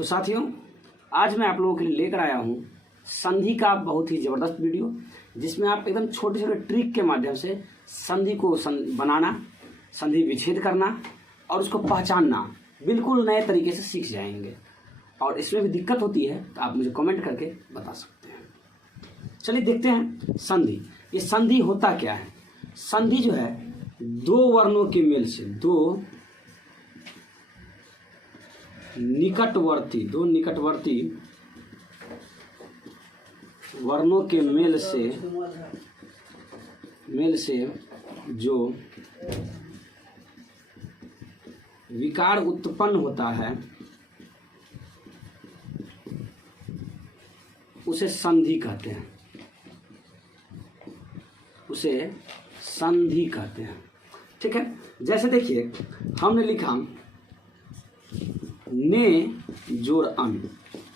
तो साथियों, आज मैं आप लोगों के लिए लेकर आया हूँ संधि का बहुत ही ज़बरदस्त वीडियो, जिसमें आप एकदम छोटे छोटे ट्रिक के माध्यम से संधि को बनाना, संधि विच्छेद करना और उसको पहचानना बिल्कुल नए तरीके से सीख जाएंगे। और इसमें भी दिक्कत होती है तो आप मुझे कमेंट करके बता सकते हैं। चलिए देखते हैं संधि। ये संधि होता क्या है? संधि जो है दो वर्णों के मेल से, दो निकटवर्ती वर्णों के मेल से जो विकार उत्पन्न होता है उसे संधि कहते हैं, ठीक है। जैसे देखिए, हमने लिखा ने जोड़ अन,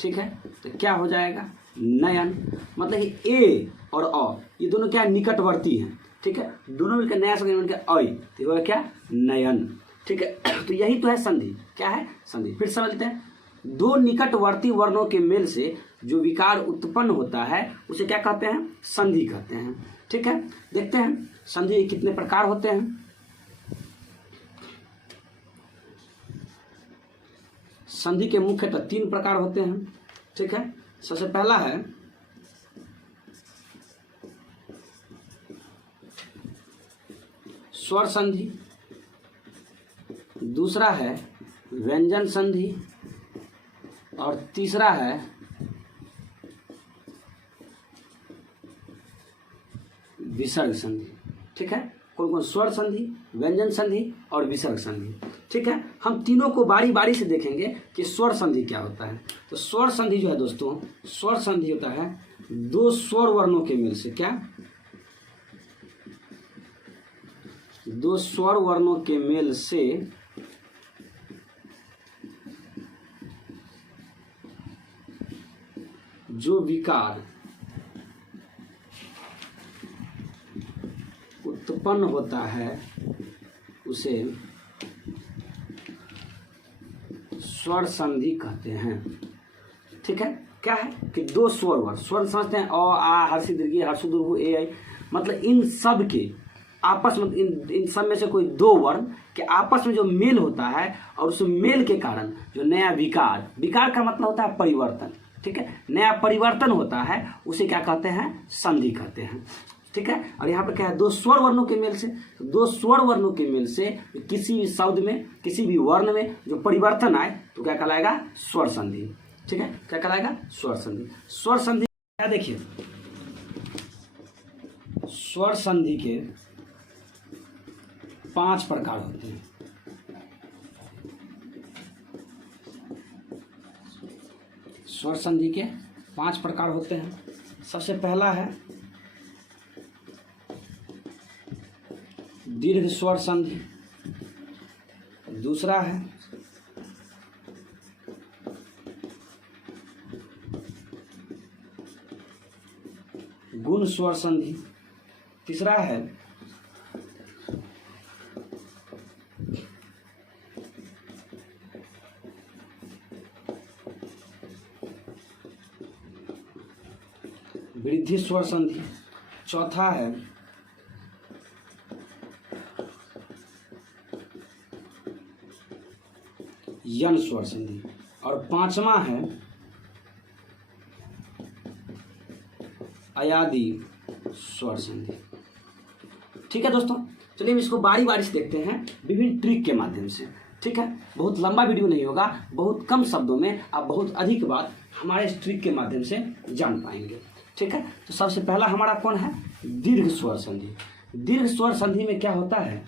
ठीक है, तो क्या हो जाएगा? नयन। मतलब कि ए और अ ये दोनों क्या निकटवर्ती हैं, ठीक है, दोनों मिलकर नया शब्द मिलकर अय, तो वो क्या? नयन, ठीक है। तो यही तो है संधि। क्या है? संधि। फिर समझते हैं, दो निकटवर्ती वर्णों के मेल से जो विकार उत्पन्न होता है उसे क्या कहते हैं? संधि कहते हैं, ठीक है। देखते हैं संधि के कितने प्रकार होते हैं। संधि के मुख्यतः तीन प्रकार होते हैं, ठीक है। सबसे पहला है स्वर संधि, दूसरा है व्यंजन संधि और तीसरा है विसर्ग संधि, ठीक है। कौन कौन? स्वर संधि, व्यंजन संधि और विसर्ग संधि, ठीक है। हम तीनों को बारी बारी से देखेंगे कि स्वर संधि क्या होता है। तो स्वर संधि जो है दोस्तों, स्वर संधि होता है दो स्वर वर्णों के मेल से, क्या? दो स्वर वर्णों के मेल से जो विकार उत्पन्न होता है उसे स्वर संधि कहते हैं, ठीक है। क्या है कि दो स्वर वर्ण, स्वर समझते हैं, अ आ हर्षि दीर्घ हर्षु दीर्घ ए आई, मतलब इन सब के आपस में, इन सब में से कोई दो वर्ण के आपस में जो मेल होता है और उस मेल के कारण जो नया विकार का मतलब होता है परिवर्तन, ठीक है, नया परिवर्तन होता है उसे क्या कहते हैं? संधि कहते हैं, ठीक है। और यहाँ पे क्या है? दो स्वर वर्णों के मेल से, तो दो स्वर वर्णों के मेल से किसी भी शब्द में, किसी भी वर्ण में जो परिवर्तन आए तो क्या कहलाएगा? स्वर संधि, ठीक है। क्या कहलाएगा? स्वर संधि। स्वर संधि क्या? देखिए, स्वर संधि के 5 प्रकार होते हैं। स्वर संधि के 5 प्रकार होते हैं। सबसे पहला है दीर्घ स्वर संधि, दूसरा है गुण स्वर संधि, तीसरा है वृद्धि स्वर संधि, चौथा है यन स्वर संधि और पांचवा है अयादि स्वर संधि, ठीक है दोस्तों। चलिए हम इसको बारी बारी से देखते हैं विभिन्न ट्रिक के माध्यम से, ठीक है। बहुत लंबा वीडियो नहीं होगा, बहुत कम शब्दों में आप बहुत अधिक बात हमारे इस ट्रिक के माध्यम से जान पाएंगे, ठीक है। तो सबसे पहला हमारा कौन है? दीर्घ स्वर संधि। दीर्घ स्वर संधि में क्या होता है?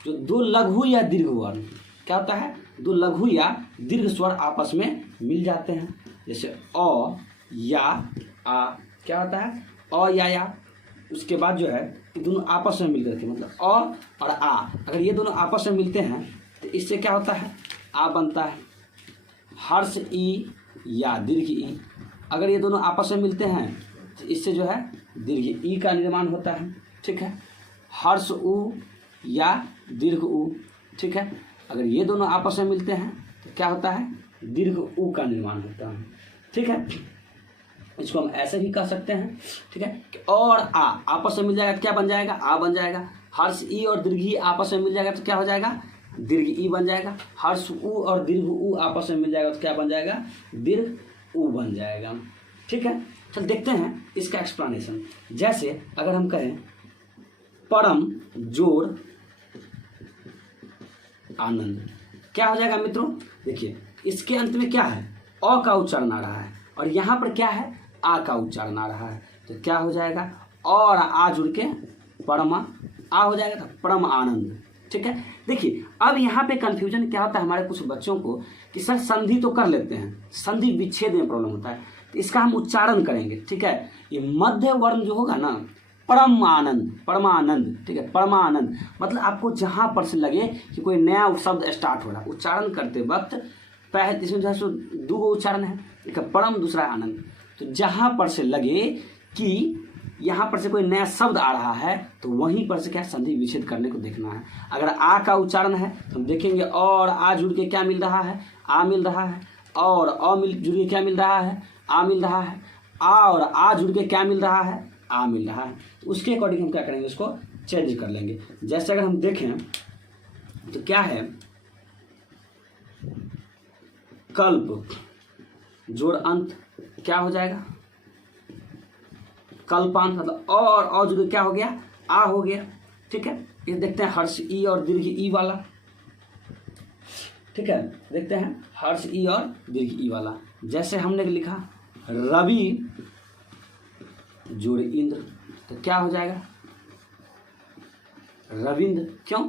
जो दो लघु या दीर्घ वर्ण, क्या होता है? दो लघु या दीर्घ स्वर आपस में मिल जाते हैं, जैसे अ या आ, क्या होता है? अ या उसके बाद जो है ये दोनों आपस में मिल रहे थे, मतलब अ और आ, अगर ये दोनों आपस में मिलते हैं तो इससे क्या होता है? आ बनता है। हर्ष ई या दीर्घ ई, अगर ये दोनों आपस में मिलते हैं तो इससे जो है दीर्घ ई का निर्माण होता है, ठीक है। हर्ष उ या दीर्घ उ, ठीक है। अगर ये दोनों आपस में मिलते हैं तो क्या होता है? दीर्घ ऊ का निर्माण होता है। ठीक है, इसको हम ऐसे भी कह सकते हैं। ठीक है, और आ आपस में मिल जाएगा तो क्या बन जाएगा, आ बन जाएगा। हर्ष ई और दीर्घ ई आपस में मिल जाएगा तो क्या हो जाएगा, दीर्घ ई बन जाएगा। हर्ष ऊ और दीर्घ ऊ आपस में मिल जाएगा तो क्या बन जाएगा, दीर्घ ऊ बन जाएगा। ठीक है, चल देखते हैं इसका एक्सप्लेनेशन। जैसे अगर हम कहें परम जोड़ आनंद, क्या हो जाएगा मित्रों, देखिए इसके अंत में क्या है, अ का उच्चारण आ रहा है और यहाँ पर क्या है, आ का उच्चारण आ रहा है। तो क्या हो जाएगा, और आ जुड़ के परमा आ हो जाएगा, तो परम आनंद। ठीक है, देखिए अब यहाँ पे कंफ्यूजन क्या होता है हमारे कुछ बच्चों को कि सर संधि तो कर लेते हैं, संधि विच्छेद में प्रॉब्लम होता है, तो इसका हम उच्चारण करेंगे। ठीक है, ये मध्य वर्ण जो होगा ना, परम आनंद, परमानंद। ठीक है, परमानंद मतलब आपको जहाँ पर से लगे कि कोई नया शब्द स्टार्ट हो रहा है, उच्चारण करते वक्त पहले इसमें जो है सो दो उच्चारण है, एक परम दूसरा आनंद। तो जहाँ पर से लगे कि यहाँ पर से कोई नया शब्द आ रहा है तो वहीं पर से क्या संधि विच्छेद करने को देखना है। अगर आ का उच्चारण है तो हम देखेंगे और आ जुड़ के क्या मिल रहा है, आ मिल रहा है, और अ मिल जुड़ के क्या मिल रहा है, आ मिल रहा है, आ और आ जुड़ के क्या मिल रहा है, आ मिल रहा है। तो उसके अकॉर्डिंग हम क्या करेंगे, उसको चेंज कर लेंगे। जैसे अगर हम देखें तो क्या है, कल्प जोड़ अंत क्या हो जाएगा, कल्पांत मतलब और जुड़ के क्या हो गया, आ हो गया। ठीक है, ये देखते हैं हर्ष ई और दीर्घ ई वाला। ठीक है, देखते हैं हर्ष ई और दीर्घ ई वाला। जैसे हमने लिखा रवि जोड़ इंद्र, तो क्या हो जाएगा, रविंद्र। क्यों,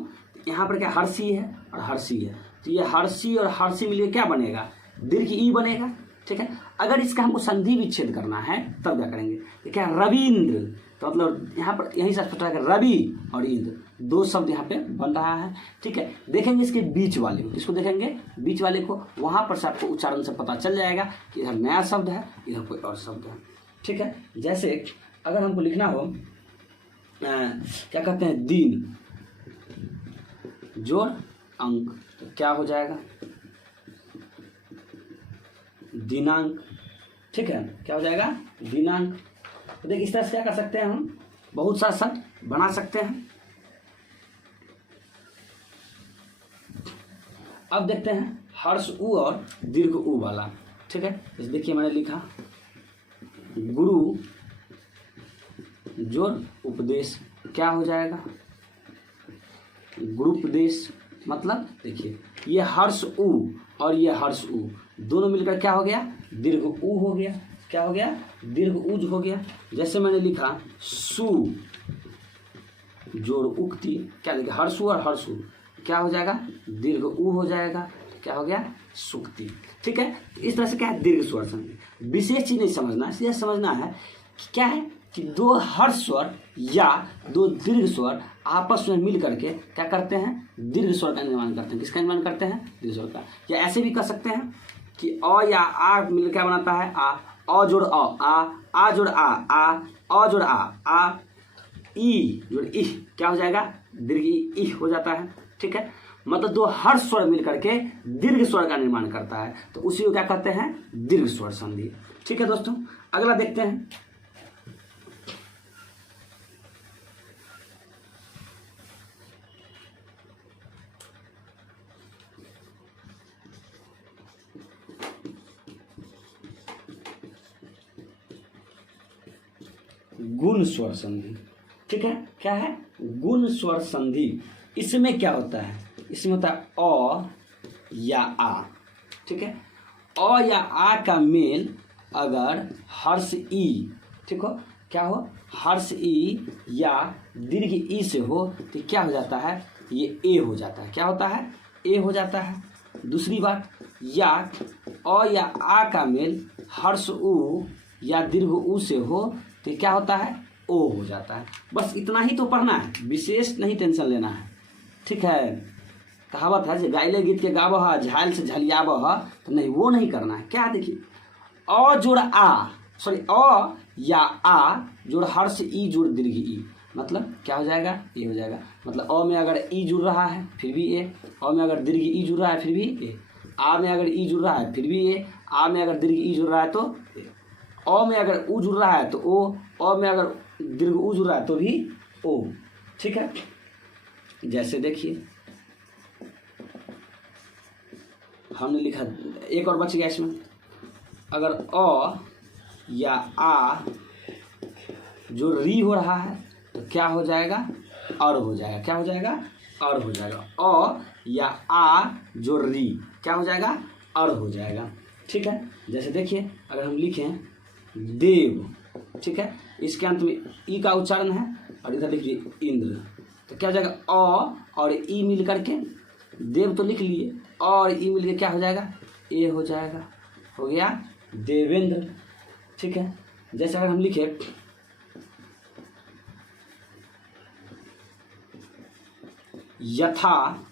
यहाँ पर क्या हर्षी है और हर्षी है, तो ये हर्षी और हर्षी मिलकर क्या बनेगा, दीर्घ ई बनेगा। ठीक है, अगर इसका हमको संधि विच्छेद करना है तब क्या करेंगे, तो क्या रविंद्र, तो मतलब यहाँ पर यहीं से स्पष्ट है रवि और इंद्र दो शब्द यहाँ पे बन रहा है। ठीक है, देखेंगे इसके बीच वाले को, इसको देखेंगे बीच वाले को, वहाँ पर से आपको उच्चारण से पता चल जाएगा कि इधर नया शब्द है, इधर कोई और शब्द है। ठीक है, जैसे अगर हमको लिखना हो क्या कहते हैं, दिन जोड़ अंक, तो क्या हो जाएगा, दिनांक। ठीक है, क्या हो जाएगा, दिनांक। तो देखिए इस तरह से क्या कर सकते हैं, हम बहुत सारा शब्द बना सकते हैं। अब देखते हैं हर्ष ऊ और दीर्घ ऊ वाला। ठीक है, जैसे देखिए मैंने लिखा गुरु जोड़ उपदेश, क्या हो जाएगा, गुरुपदेश। मतलब देखिए ये हर्ष ऊ और ये हर्ष ऊ दोनों मिलकर क्या हो गया, दीर्घ ऊ हो गया। क्या हो गया, दीर्घ ऊज हो गया। जैसे मैंने लिखा सु जोड़ उक्ति, क्या लिखा, हर्षु और हर्षु, क्या हो जाएगा, दीर्घ ऊ हो जाएगा, क्या हो गया, सुक्ति। ठीक है, इस तरह से क्या है, दीर्घ स्वर संधि। विशेष चीज नहीं समझना, यह समझना है कि क्या है कि दो हर्ष स्वर या दो दीर्घ स्वर आपस में मिल करके क्या करते हैं, दीर्घ स्वर का निर्माण करते हैं। किसका निर्माण करते हैं, दीर्घ स्वर का। या ऐसे भी कर सकते हैं कि अ या आ मिल क्या बनाता है, अ जोड़ आ जोड़ अ जोड़ आ ई जोड़ इ, क्या हो जाएगा, दीर्घ इ हो जाता है। ठीक है, मतलब दो हर्ष स्वर मिल करके दीर्घ स्वर का निर्माण करता है, तो उसी को क्या कहते हैं, दीर्घ स्वर संधि। ठीक है दोस्तों, अगला देखते हैं। गुण स्वर संधि। ठीक है, क्या है, गुण स्वर संधि। इसमें क्या होता है, इसमें होता है अ या आ। ठीक है, अ या आ का मेल अगर हर्ष ई, ठीक हो, क्या हो, हर्ष ई या दीर्घ ई से हो तो क्या हो जाता है, ये ए हो जाता है। क्या होता है, ए हो जाता है। दूसरी बात, या अ या आ का मेल हर्ष ऊ या दीर्घ ऊ से हो तो क्या होता है, ओ हो जाता है। बस इतना ही तो पढ़ना है, विशेष नहीं टेंशन लेना है। ठीक है, कहावत है जो गाइले गीत के गावह झायल से झलियावह, तो नहीं, वो नहीं करना है। क्या देखिए, अ जोड़ आ, सॉरी अ या आ जोड़ हर्ष ई जोड़ दीर्घ ई, मतलब क्या हो जाएगा, ए हो जाएगा। मतलब अ में अगर ई जुड़ रहा है फिर भी ए, अ में अगर दीर्घ ई जुड़ रहा है फिर भी ए। आ में अगर ई जुड़ रहा है फिर भी ए, आ में अगर दीर्घ ई जुड़ रहा है तो ए, ओ में अगर ऊ जुड़ रहा है तो ओ में अगर दीर्घ ऊ जुड़ रहा है तो भी ओ। ठीक है, जैसे देखिए हमने लिखा, एक और बच गया इसमें, अगर अ या आ जो री हो रहा है तो क्या हो जाएगा, और हो जाएगा। क्या हो जाएगा, और हो जाएगा। अ या आ जो री क्या हो जाएगा, और हो जाएगा। ठीक है, जैसे देखिए अगर हम लिखें देव, ठीक है, इसके अंत में ई का उच्चारण है और इधर लिखिए इंद्र, तो क्या हो जाएगा, अ और ई मिल करके देव तो लिख लिए, और ई मिल के क्या हो जाएगा, ए हो जाएगा, हो गया देवेंद्र। ठीक है, जैसे अगर हम लिखे यथा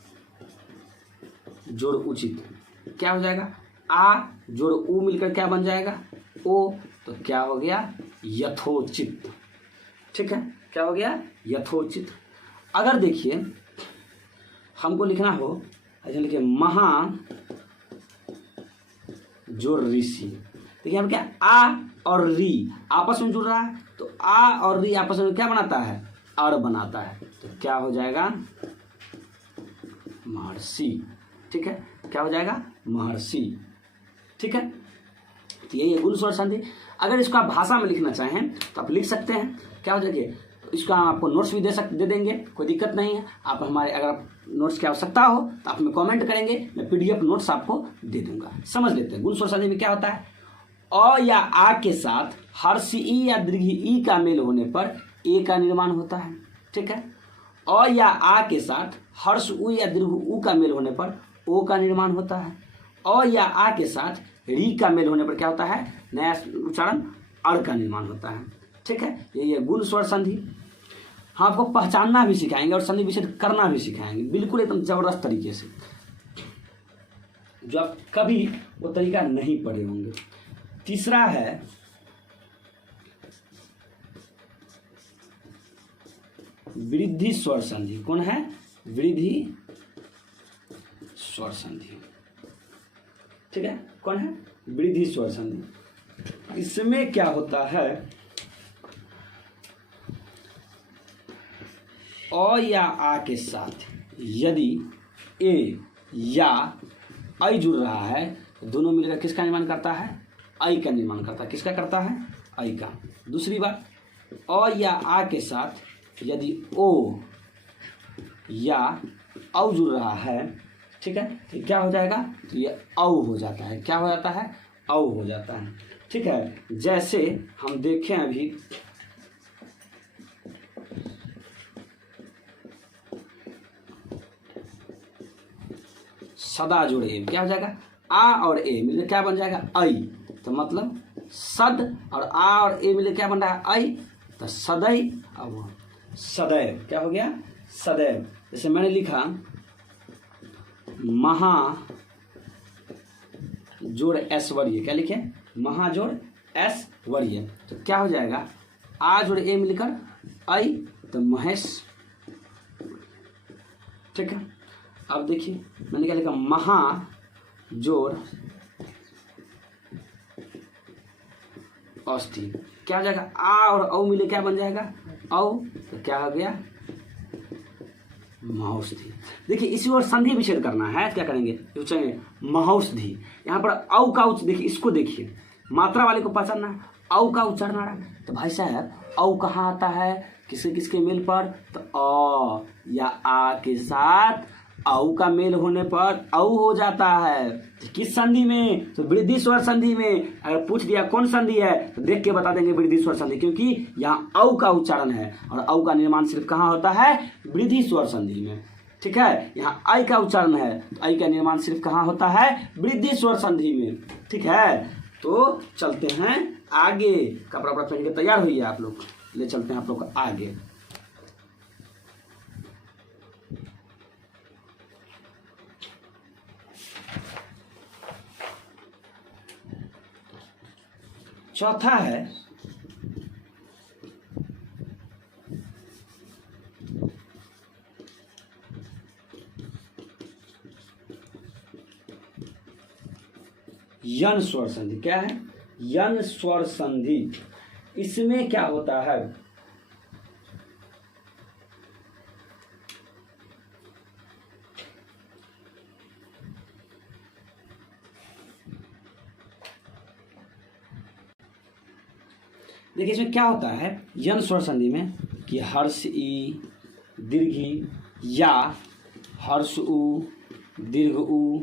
जोड़ उचित, क्या हो जाएगा, आ जोड़ ऊ मिलकर क्या बन जाएगा, ओ, तो क्या हो गया यथोचित। ठीक है, क्या हो गया यथोचित। अगर देखिए हमको लिखना हो, ऐसे लिखिए महा जोड़ ऋषि, देखिए हम क्या आ और री आपस में जुड़ रहा है, तो आ और री आपस में क्या बनाता है, और बनाता है, तो क्या हो जाएगा महर्षि। ठीक है, क्या हो जाएगा महर्षि। ठीक है, तो यही है गुण स्वर संधि। अगर इसको आप भाषा में लिखना चाहें तो आप लिख सकते हैं। क्या हो जाएगा, इसका आपको नोट्स भी दे देंगे, कोई दिक्कत नहीं है। आप हमारे, अगर आप नोट्स की आवश्यकता हो तो आप हमें कमेंट करेंगे, मैं पीडीएफ नोट्स आपको दे दूंगा। समझ लेते हैं गुण स्वर संधि में क्या होता है। अ या आ के साथ हर्ष ई या दीर्घ ई का मेल होने पर ए का निर्माण होता है। ठीक है, अ या आ के साथ हर्ष उ या दीर्घ उ का मेल होने पर ओ का निर्माण होता है। अ या आ के साथ री का मेल होने पर क्या होता है, नया उच्चारण अड़ का निर्माण होता है। ठीक है, यही है गुण स्वर संधि। हम आपको पहचानना भी सिखाएंगे और संधि विच्छेद करना भी सिखाएंगे, बिल्कुल एकदम जबरदस्त तरीके से, जो आप कभी वो तरीका नहीं पढ़े होंगे। तीसरा है वृद्धि स्वर संधि। कौन है, वृद्धि स्वर संधि। ठीक है, कौन है, वृद्धि स्वर संधि। इसमें क्या होता है, अ या आ के साथ यदि ए या ऐ जुड़ रहा है तो दोनों मिलकर किसका निर्माण करता है, ऐ का निर्माण करता है। किसका करता है, ऐ का। दूसरी बात, अ या आ के साथ यदि ओ या औ जुड़ रहा है, ठीक है, तो क्या हो जाएगा, तो ये औ हो जाता है। क्या हो जाता है, औ हो जाता है। ठीक है, जैसे हम देखें अभी सदा जुड़े ए, क्या हो जाएगा, आ और ए मिलकर क्या बन जाएगा, ऐ, तो मतलब सद और आ और ए मिलकर क्या बन रहा है, ऐ, तो सदै। अब सदैव क्या हो गया, सदैव। जैसे मैंने लिखा महा जोड़ ऐश्वर्य, क्या लिखे, महा जोड़ ऐश्वर्य, तो क्या हो जाएगा, आ जोड़ ए मिलकर ऐ, तो महेश। ठीक है, अब देखिए मैंने क्या लिखा, महा जोड़ औष्ठी, क्या हो जाएगा, आ और औ मिले क्या बन जाएगा, औ, तो क्या हो गया महौषधि। देखिए इसी और संधि विच्छेद करना है, क्या करेंगे, पूछेंगे महौषधि। यहाँ पर औ का देखिए, इसको देखिए, मात्रा वाले को पहचानना है, औ का उच्चारण आ रहा है, तो भाई साहब औ कहाँ आता है, किसके किसके मेल पर, तो अ या आ के साथ औ का मेल होने पर औ हो जाता है। किस संधि में, तो वृद्धि स्वर संधि में। अगर पूछ दिया कौन संधि है तो देख के बता देंगे वृद्धि स्वर संधि, क्योंकि यहाँ औ का उच्चारण है और औ का निर्माण सिर्फ कहाँ होता है, वृद्धि स्वर संधि में। ठीक है, यहाँ ऐ का उच्चारण है तो ऐ का निर्माण सिर्फ कहाँ होता है, वृद्धि स्वर संधि में। ठीक है, तो चलते हैं आगे। कपड़ा वपड़ा पहन के तैयार होइए आप लोग, ले चलते हैं आप लोग आगे। चौथा है यन स्वर संधि। क्या है? यन स्वर संधि। इसमें क्या होता है? देखिए इसमें क्या होता है यन स्वर संधि में कि हर्ष ई दीर्घ ई या हर्ष उ दीर्घ उ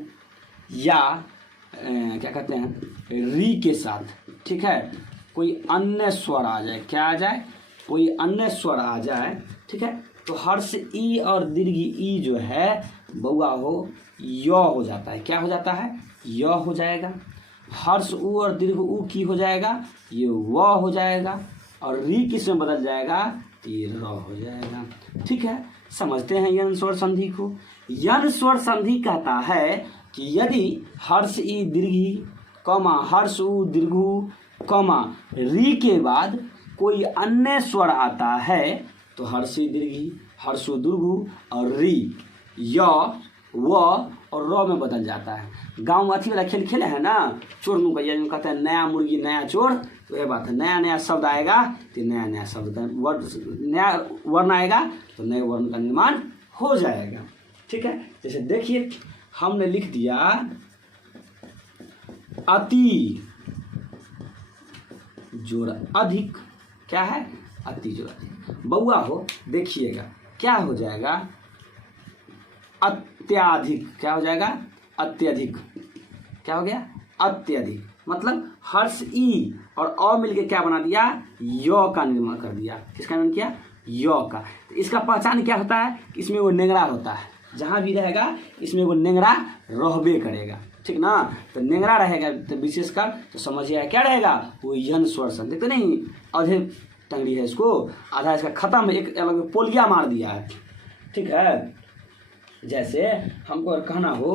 या क्या कहते हैं री के साथ, ठीक है, कोई अन्य स्वर आ जाए। क्या आ जाए? कोई अन्य स्वर आ जाए, ठीक है, तो हर्ष ई और दीर्घ ई जो है बउआ हो य हो जाता है। क्या हो जाता है? य हो जाएगा। हर्ष उ और दीर्घ उ की हो जाएगा, ये व हो जाएगा, और री किस में बदल जाएगा? ये र हो जाएगा। ठीक है, समझते हैं यन स्वर संधि को। यन स्वर संधि कहता है कि यदि हर्ष ई दीर्घी कॉमा हर्ष उ दीर्घ उ कॉमा री के बाद कोई अन्य स्वर आता है तो हर्षी दीर्घी हर्षो दीर्घ और री य व और र में बदल जाता है। गांव में अथी वाला खेल खेले हैं ना, चोर नुकैया, जो कहते हैं नया मुर्गी नया चोर, तो यह बात है, नया नया शब्द आएगा तो नया नया शब्द का नया वर्ण आएगा तो नए वर्ण का निर्माण हो जाएगा। ठीक है, जैसे देखिए हमने लिख दिया अति जोड़ अधिक। क्या है? अति जोड़ अधिक। बउआ हो देखिएगा क्या हो जाएगा? अत्याधिक। क्या हो जाएगा? अत्यधिक। क्या हो गया? अत्यधिक। मतलब हर्ष ई और अ मिलके क्या बना दिया? य का निर्माण कर दिया। किसका निर्माण किया? य का। तो इसका पहचान क्या होता है? इसमें वो नेंगरा होता है, जहां भी रहेगा इसमें वो नेंगरा रहबे करेगा। ठीक ना, तो नेंगरा रहेगा तो विशेषकर तो समझिए क्या रहेगा? वो यन स्वर संधि। तो नहीं आधे टंगड़ी है इसको, आधा इसका खत्म, एक अलग पोलिया मार दिया है। ठीक है, जैसे हमको कहना हो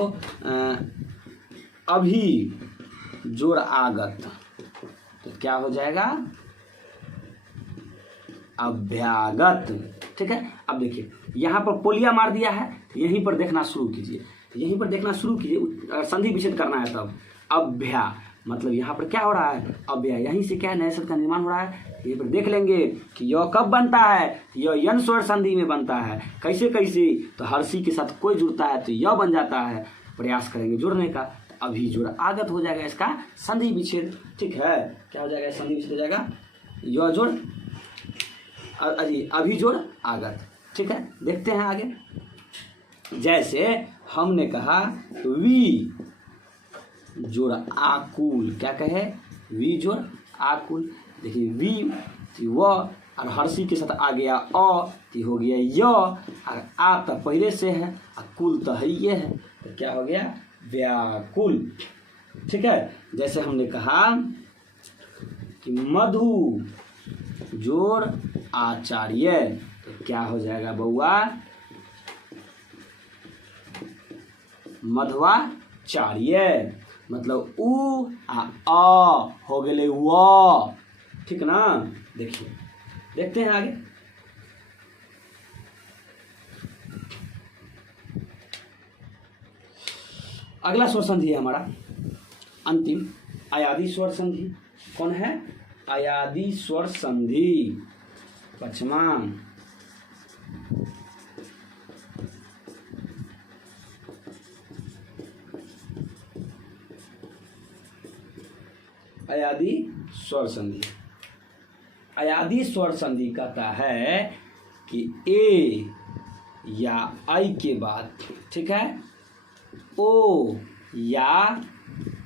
अभी जोड़ आगत, तो क्या हो जाएगा? अभ्यागत। ठीक है, अब देखिए यहाँ पर पोलिया मार दिया है, तो यहीं पर देखना शुरू कीजिए, तो यहीं पर देखना शुरू कीजिए, संधि विच्छेद करना है तब। अभ्या मतलब यहाँ पर क्या हो रहा है? अभ्या, यहीं से क्या है? नए शब्द का निर्माण हो रहा है। यहीं पर देख लेंगे कि यह कब बनता है? यह यन स्वर संधि में बनता है। कैसे कैसे? तो हर्षी के साथ कोई जुड़ता है तो यह बन जाता है, प्रयास करेंगे जुड़ने का, तो अभी जोड़ आगत हो जाएगा इसका संधि विच्छेद। ठीक है, क्या हो जाएगा? संधि विच्छेद हो जाएगा यह जोड़ अभी जोड़ आगत। ठीक है, देखते हैं आगे। जैसे हमने कहा वी जोड़ आकुल। क्या कहे? वी जोड़ आकुल। देखिए वी व और हर्षी के साथ आ गया अ तो हो गया य, और आ तो पहले से है और कुल तो है ये है, तो क्या हो गया? व्याकुल। ठीक है, जैसे हमने कहा कि मधु जोड़ आचार्य, तो क्या हो जाएगा बउआ? मध्वाचार्य। मतलब उ आ हो गए व। ठीक ना, देखिए देखते हैं आगे। अगला स्वर संधि है हमारा अंतिम, अयादी स्वर संधि। कौन है? अयादी स्वर संधि, पचमा। अयादी स्वर संधि। अयादी स्वर संधि कहता है कि ए या आई के बाद, ठीक है, ओ या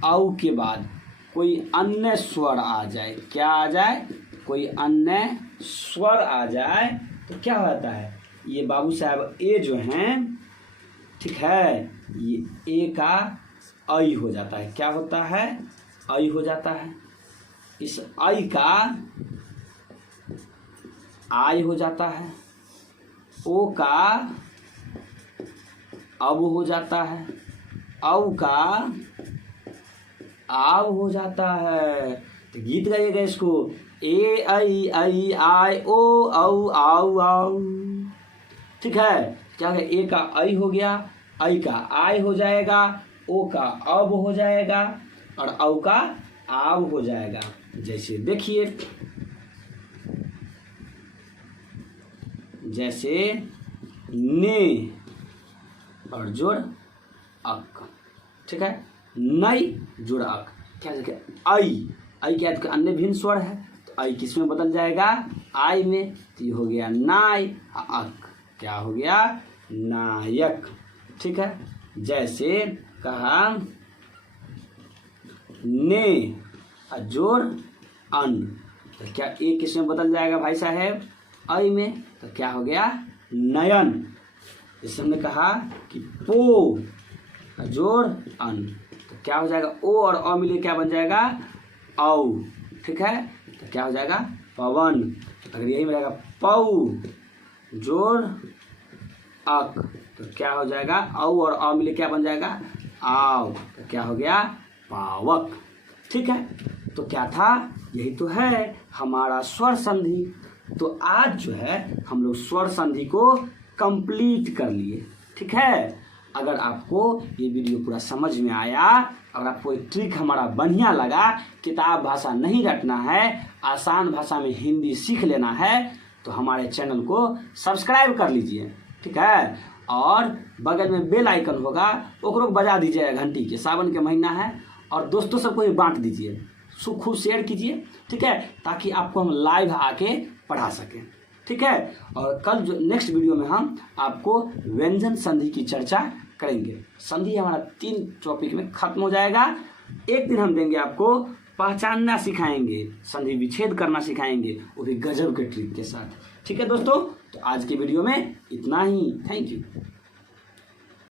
औ के बाद कोई अन्य स्वर आ जाए। क्या आ जाए? कोई अन्य स्वर आ जाए तो क्या होता है? ये बाबू साहब ए जो हैं, ठीक है, ये ए का आई हो जाता है। क्या होता है? आई हो जाता है। इस आई का आई हो जाता है, ओ का अब हो जाता है, औ का आव हो जाता है। तो गीत गाइएगा इसको, ए आई आई आई ओ औ आउ आउ। ठीक है, क्या है? ए का आई हो गया, आई का आय हो जाएगा, ओ का अब हो जाएगा, और औ का आव हो जाएगा। जैसे देखिए, जैसे ने और जोड़ अक, ठीक है, नई जोड़ अक, क्या जगह आई, आई क्या अन्य भिन्न स्वर है, तो आई किस में बदल जाएगा, आई में, तो ये हो गया नाय, अक क्या हो गया, नायक, ठीक है। जैसे कहा ने जोड़ अन, तो क्या ए किस में बदल जाएगा भाई साहब, आई में, तो क्या हो गया, नयन। जैसे हमने कहा कि पो जोड़ अन, तो क्या हो जाएगा, ओ और अ मिले क्या बन जाएगा, औ, ठीक है, तो क्या हो जाएगा, पवन। अगर यही मिलेगा पौ जोड़ अक, तो क्या हो जाएगा, औ और अ मिले क्या बन जाएगा, आव, तो क्या हो गया, पावक, ठीक है। तो क्या था, यही तो है हमारा स्वर संधि। तो आज जो है हम लोग स्वर संधि को कंप्लीट कर लिए, ठीक है। अगर आपको ये वीडियो पूरा समझ में आया, अगर आपको एक ट्रिक हमारा बढ़िया लगा, किताब भाषा नहीं रटना है, आसान भाषा में हिंदी सीख लेना है, तो हमारे चैनल को सब्सक्राइब कर लीजिए, ठीक है। और बगल में बेल आइकन होगा, ओकरो बजा दीजिए घंटी के, सावन के महीना है, और दोस्तों सबको ये बांट दीजिए, खूब शेयर कीजिए, ठीक है, ताकि आपको हम लाइव आके पढ़ा सकें, ठीक है। और कल जो नेक्स्ट वीडियो में हम आपको व्यंजन संधि की चर्चा करेंगे। संधि हमारा 3 टॉपिक में खत्म हो जाएगा। एक दिन हम देंगे आपको पहचानना सिखाएंगे, संधि विच्छेद करना सिखाएंगे, वो भी गजब के ट्रिक के साथ, ठीक है दोस्तों। तो आज की वीडियो में इतना ही, थैंक यू।